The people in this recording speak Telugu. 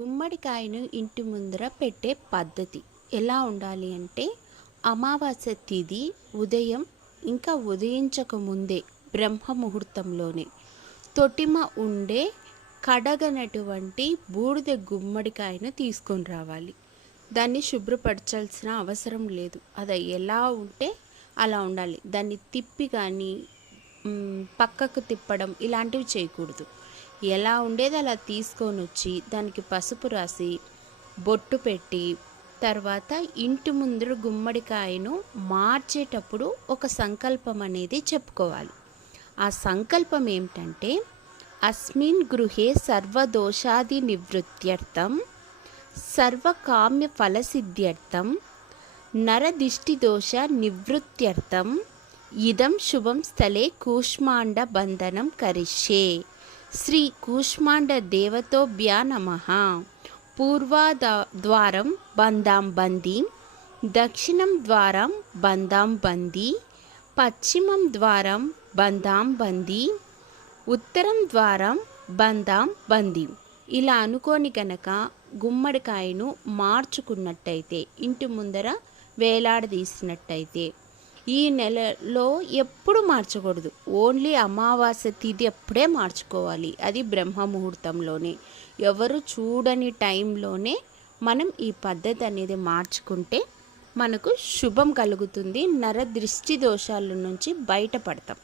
గుమ్మడికాయను ఇంటి ముందర పెట్టే పద్ధతి ఎలా ఉండాలి అంటే అమావాస్య తిథి ఉదయం ఇంకా ఉదయించక ముందే బ్రహ్మ ముహూర్తంలోనే తొటిమ ఉండే కడగనటువంటి బూడిద గుమ్మడికాయను తీసుకొని రావాలి. దాన్ని శుభ్రపరచాల్సిన అవసరం లేదు. అది ఎలా ఉంటే అలా ఉండాలి. దాన్ని తిప్పి కానీ పక్కకు తిప్పడం ఇలాంటివి చేయకూడదు. ఎలా ఉండేది అలా తీసుకొని వచ్చి దానికి పసుపు రాసి బొట్టు పెట్టి తర్వాత ఇంటి ముందర గుమ్మడికాయను మార్చేటప్పుడు ఒక సంకల్పం అనేది చెప్పుకోవాలి. ఆ సంకల్పం ఏమిటంటే అస్మిన్ గృహే సర్వదోషాది నివృత్త్యర్థం సర్వకామ్య ఫలసిద్ధ్యర్థం నరదిష్టి దోష నివృత్త్యర్థం ఇదం శుభం స్థలే కూష్మాండ బంధనం కరిష్యే. శ్రీ కూష్మాండ దేవతోభ్యా నమ. పూర్వాద్వారం బందాం బందీం దక్షిణం ద్వారం బందాం బందీ పశ్చిమం ద్వారం బందాం బందీ ఉత్తరం ద్వారం బందాం బందీ. ఇలా అనుకోని గనక గుమ్మడికాయను మార్చుకున్నట్టయితే ఇంటి ముందర వేలాడదీసినట్టయితే ఈ నెలలో ఎప్పుడు మార్చకూడదు. ఓన్లీ అమావాస్య తిథి అప్పుడే మార్చుకోవాలి. అది బ్రహ్మ ముహూర్తంలోనే ఎవరు చూడని టైంలోనే మనం ఈ పద్ధతి అనేది మార్చుకుంటే మనకు శుభం కలుగుతుంది. నర దృష్టి దోషాల నుంచి బయటపడతాం.